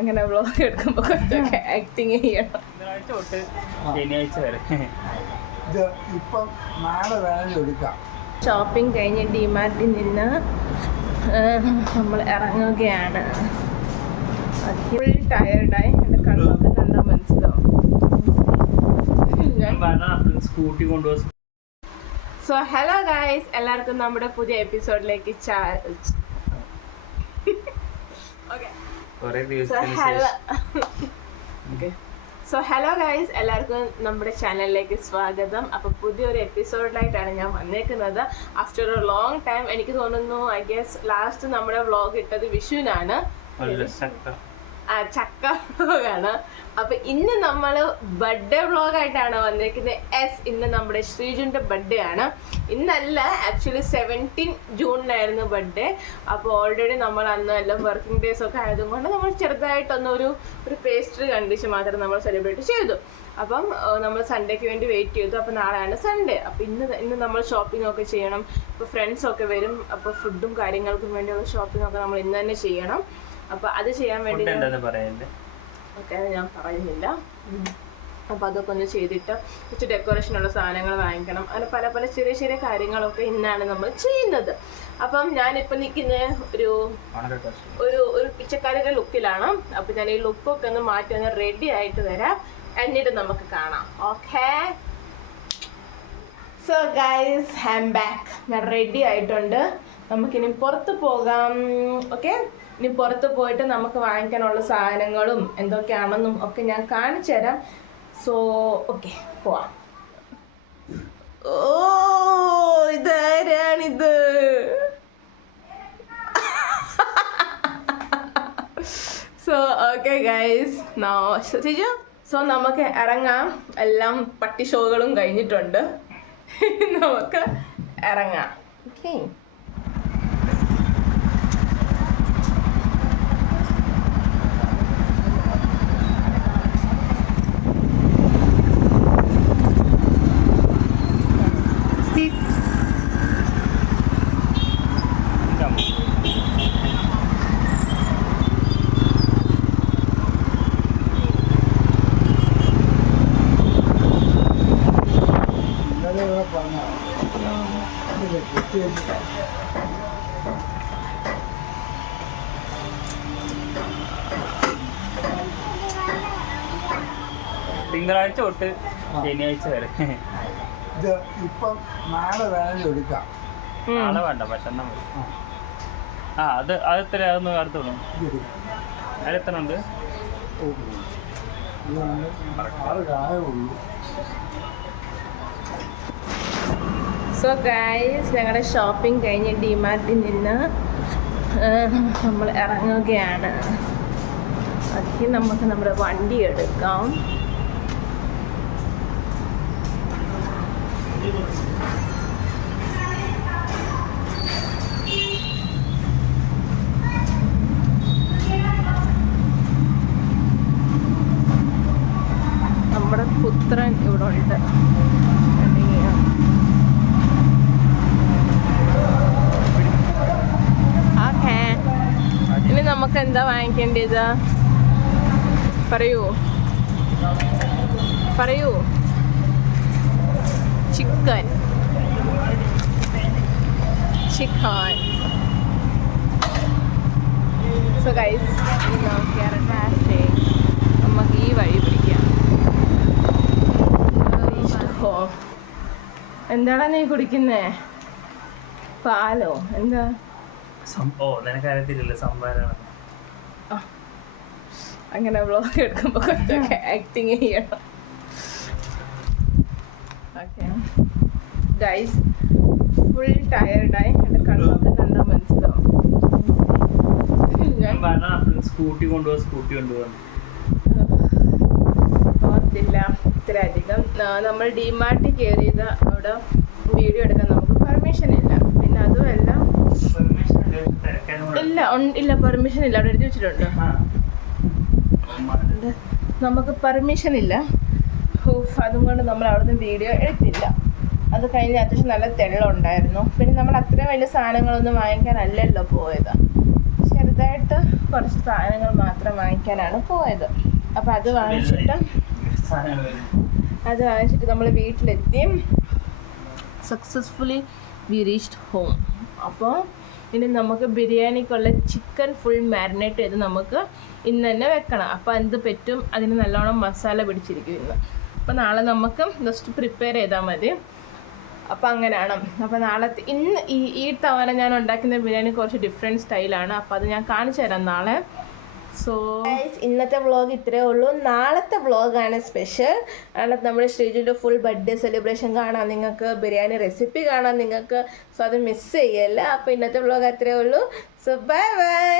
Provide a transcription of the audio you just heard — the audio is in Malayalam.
അങ്ങനെ വ്ളോഗ് എടുക്കുമ്പോൾ കുറച്ചൊക്കെ ആക്ടിങ് ചെയ്യണം. ശനിയാഴ്ച വരെ ഇപ്പം നാളെ വേണമെങ്കിൽ എടുക്കാം. ഷോപ്പിംഗ് കഴിഞ്ഞ് ഡിമാർട്ടിൽ നിന്ന് നമ്മൾ ഇറങ്ങുകയാണ്. ഫുൾ ടയർഡായി. എൻ്റെ കണ്ണൊക്കെ കണ്ടാൽ മനസ്സിലാവും. സ്കൂട്ടി കൊണ്ടുപോകും. സോ ഹലോ ഗൈസ്, എല്ലാവർക്കും നമ്മുടെ പുതിയ എപ്പിസോഡിലേക്ക് ഹലോ ഗൈസ്, എല്ലാവർക്കും നമ്മുടെ ചാനലിലേക്ക് സ്വാഗതം. അപ്പോൾ പുതിയൊരു എപ്പിസോഡിലായിട്ടാണ് ഞാൻ വന്നേക്കുന്നത്. After A long time. എനിക്ക് തോന്നുന്നു ഐ ഗെസ് ലാസ്റ്റ് നമ്മുടെ വ്ളോഗ് ഇട്ടത് വിഷുവിനാണ്. ചക്ക വ്ളോഗാണ്. അപ്പൊ ഇന്ന് നമ്മൾ ബർത്ത്ഡേ വ്ളോഗായിട്ടാണ് വന്നിരിക്കുന്നത്. ഇന്ന് നമ്മുടെ ശ്രീജുന്റെ ബർത്ത്ഡേ ആണ്. ഇന്നല്ല, ആക്ച്വലി 17 ജൂണിനായിരുന്നു ബർത്ത്ഡേ. അപ്പോൾ ഓൾറെഡി നമ്മൾ അന്ന് എല്ലാം വർക്കിംഗ് ഡേയ്സ് ഒക്കെ ആയതുകൊണ്ട് നമ്മൾ ചെറുതായിട്ടൊന്നൊരു പേസ്ട്രി കണ്ടിച്ച് മാത്രം നമ്മൾ സെലിബ്രേറ്റ് ചെയ്തു. അപ്പം നമ്മൾ സൺഡേക്ക് വേണ്ടി വെയിറ്റ് ചെയ്തു. അപ്പോൾ നാളെയാണ് സൺഡേ. അപ്പോൾ ഇന്ന് നമ്മൾ ഷോപ്പിംഗ് ഒക്കെ ചെയ്യണം. ഇപ്പോൾ ഫ്രണ്ട്സൊക്കെ വരും. അപ്പോൾ ഫുഡും കാര്യങ്ങൾക്കും വേണ്ടിയുള്ള ഷോപ്പിംഗ് ഒക്കെ നമ്മൾ ഇന്ന് തന്നെ ചെയ്യണം. അപ്പൊ അത് ചെയ്യാൻ വേണ്ടി ഓക്കെ, അത് ഞാൻ പറയുന്നില്ല. അപ്പൊ അതൊക്കെ ഒന്ന് ചെയ്തിട്ട് കുറച്ച് ഡെക്കറേഷനുള്ള സാധനങ്ങൾ വാങ്ങിക്കണം. അങ്ങനെ പല പല ചെറിയ ചെറിയ കാര്യങ്ങളൊക്കെ ഇന്നാണ് നമ്മൾ ചെയ്യുന്നത്. അപ്പം ഞാനിപ്പോൾ നിൽക്കുന്ന ഒരു പിച്ചക്കാരുടെ ലുക്കിലാണ്. അപ്പൊ ഞാൻ ഈ ലുക്കൊക്കെ ഒന്ന് മാറ്റി ഒന്ന് റെഡി ആയിട്ട് വരാം. എന്നിട്ട് നമുക്ക് കാണാം. Okay, so guys, I am back. ഞാൻ റെഡി ആയിട്ടുണ്ട്. നമുക്കിനി പുറത്ത് പോകാം. ഓക്കെ, ഇനി പുറത്ത് പോയിട്ട് നമുക്ക് വാങ്ങിക്കാനുള്ള സാധനങ്ങളും എന്തൊക്കെയാണെന്നും ഒക്കെ ഞാൻ കാണിച്ചു തരാം. സോ ഓക്കെ, പോവാം. ഓ, ഇതാരാണിത്? സോ ഓക്കെ ഗൈസ്, സോ നമുക്ക് ഇറങ്ങാം. എല്ലാം പട്ടി ഷോകളും കഴിഞ്ഞിട്ടുണ്ട്. നമുക്ക് ഇറങ്ങാം. ഓക്കെ, തിങ്കളാഴ്ച തൊട്ട് ശനിയാഴ്ച വരെ. ഇപ്പം നാളെ വേണമെങ്കിൽ എടുക്കാം. നാളെ വേണ്ട, പക്ഷെ അത് എത്ര അതൊന്ന് അടുത്തോളൂ. അതെത്ര ഉണ്ട്? സോ ഗൈസ്, ഞങ്ങളുടെ ഷോപ്പിംഗ് കഴിഞ്ഞ് ഡിമാർട്ടിൽ നിന്ന് നമ്മൾ ഇറങ്ങുകയാണ്. അതിൽ നമുക്ക് നമ്മുടെ വണ്ടി എടുക്കാം. നമ്മുടെ പുത്രൻ ഇവിടെ ഉണ്ട്. ഓക്കെ, ഇനി നമുക്ക് എന്താ വാങ്ങിക്കേണ്ടത്? പറയൂ. ചിക്കൻ. സോ ഗൈസ്, നമുക്ക് ഈ വഴി പിടിക്കാം. എന്താടാ നീ കുടിക്കുന്നേ? പാലോ? എന്താ? നിനക്കറിയത്തില്ലല്ലോ, സംഭാരമാണ്. അങ്ങനെ വ്ളോഗ് എടുക്കുമ്പോൾ കുറച്ചൊക്കെ ആക്ടിങ് ചെയ്യണം. ഓക്കെ ഗൈസ്, ഫുൾ ടയർഡായി. എൻ്റെ കണ്ണൊക്കെ കണ്ടാൽ മനസ്സിലാവും. സ്കൂട്ടി കൊണ്ടുപോകാൻ ഓർത്തില്ല ഇത്രയധികം. നമ്മൾ ഡിമാർട്ടിൽ കയറിയത് അവിടെ വീഡിയോ എടുക്കാൻ നമുക്ക് പെർമിഷൻ ഇല്ല. പിന്നെ അതുമല്ല, ഇല്ല പെർമിഷൻ ഇല്ല. അവിടെ എഴുതി വെച്ചിട്ടുണ്ട് നമുക്ക് പെർമിഷൻ ഇല്ല. അതുകൊണ്ട് നമ്മൾ അവിടുന്ന് വീഡിയോ എടുത്തില്ല. അത് കഴിഞ്ഞ് അത്യാവശ്യം നല്ല തെള്ളുണ്ടായിരുന്നു. പിന്നെ നമ്മൾ അത്രയും വലിയ സാധനങ്ങളൊന്നും വാങ്ങിക്കാനല്ലല്ലോ പോയത്. പക്ഷെ ചെറുതായിട്ട് കുറച്ച് സാധനങ്ങൾ മാത്രം വാങ്ങിക്കാനാണ് പോയത്. അപ്പോൾ അത് വാങ്ങിച്ചിട്ട് നമ്മൾ വീട്ടിലെത്തി. Successfully we reached home. അപ്പോൾ ഇനി നമുക്ക് ബിരിയാണിക്കുള്ള ചിക്കൻ ഫുൾ മാരിനേറ്റ് ചെയ്ത് നമുക്ക് ഇന്ന് തന്നെ വെക്കണം. അപ്പോൾ എന്ത് പറ്റും, അതിന് നല്ലോണം മസാല പിടിച്ചിരിക്കും ഇന്ന്. അപ്പോൾ നാളെ നമുക്ക് ജസ്റ്റ് പ്രിപ്പയർ ചെയ്താൽ മതി. അപ്പോൾ അങ്ങനെയാണ്. അപ്പോൾ ഇന്ന് ഈ തവണ ഞാൻ ഉണ്ടാക്കുന്ന ബിരിയാണി കുറച്ച് ഡിഫറെൻറ്റ് സ്റ്റൈലാണ്. അപ്പോൾ അത് ഞാൻ കാണിച്ചു തരാം നാളെ. സോ ഇന്നത്തെ വ്ളോഗ് ഇത്രയേ ഉള്ളൂ. നാളത്തെ വ്ളോഗാണ് സ്പെഷ്യൽ. നാളെ നമ്മുടെ ശ്രീജുവിൻ്റെ ഫുൾ ബർത്ത്ഡേ സെലിബ്രേഷൻ കാണാം നിങ്ങൾക്ക്, ബിരിയാണി റെസിപ്പി കാണാം നിങ്ങൾക്ക്. സോ അത് മിസ് ചെയ്യല്ല. അപ്പോൾ ഇന്നത്തെ വ്ളോഗ് അത്രയേ ഉള്ളൂ. So bye bye.